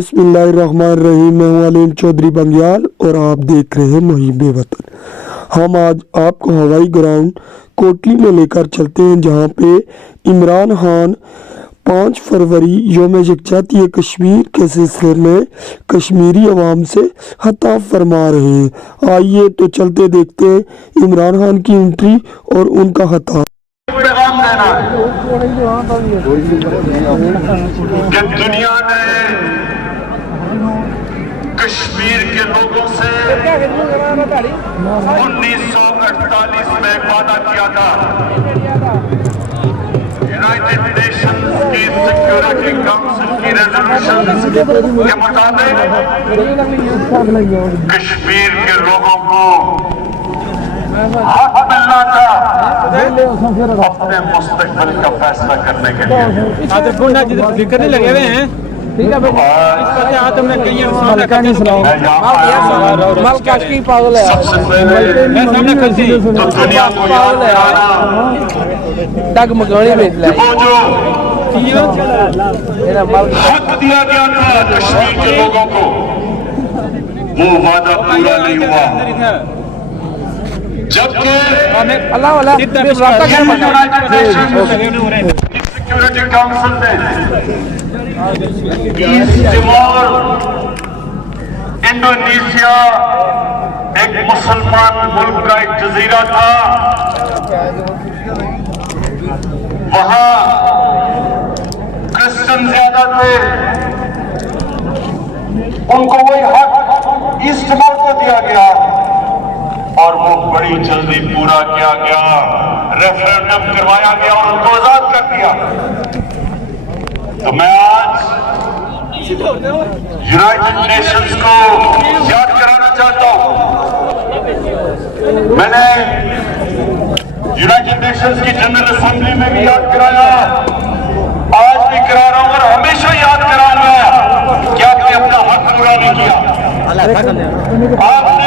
बिस्मिल्लाहिर्रहमानिर्रहीम। मैं हूं अलीम चौधरी बंगियाल और आप देख रहे हैं मुहिब वतन। हम आज आपको हवाई ग्राउंड कोटली में लेकर चलते हैं, जहां पे इमरान खान 5 फरवरी यौम यकजहती कश्मीर के सिलसिले में कश्मीरी अवाम से खिताब फरमा रहे हैं। आइए तो चलते देखते हैं इमरान खान की एंट्री और उनका खिताब। पैगाम देना कि दुनिया ने कश्मीर के लोगों से 1948 में वादा किया था। यूनाइटेड नेशंस की सिक्योरिटी काउंसिल की रेजोल्यूशन के मुताबिक कश्मीर के लोगों को हक मिलना था अपने मुस्तकबिल का फैसला करने के लिए। जिक्र नहीं लगे हुए हैं, ठीक है भाई। तुमने कहीं पागल है, सबसे पहले तो दुनिया को याद दिलाना डगमगाने भेज ला। वो जो हक दिया गया था कश्मीर के लोगों को, वो वादा पूरा नहीं हुआ। जबकि अल्लाह वाला सिक्योरिटी काउंसिल ने ईस्ट तिमोर इंडोनेशिया एक मुसलमान मुल्क का एक जजीरा था, वहां क्रिश्चियन ज्यादा थे, उनको वही हक ईस्ट तिमोर को दिया गया और वो बड़ी जल्दी पूरा किया गया। रेफरेंडम करवाया गया और उनको आजाद कर दिया। तो मैं आज यूनाइटेड नेशंस को याद कराना चाहता हूं। मैंने यूनाइटेड नेशंस की जनरल असेंबली में भी याद कराया, आज भी करा रहा हूं और हमेशा याद कराऊंगा कि आपने अपना हक पूरा नहीं किया। आपने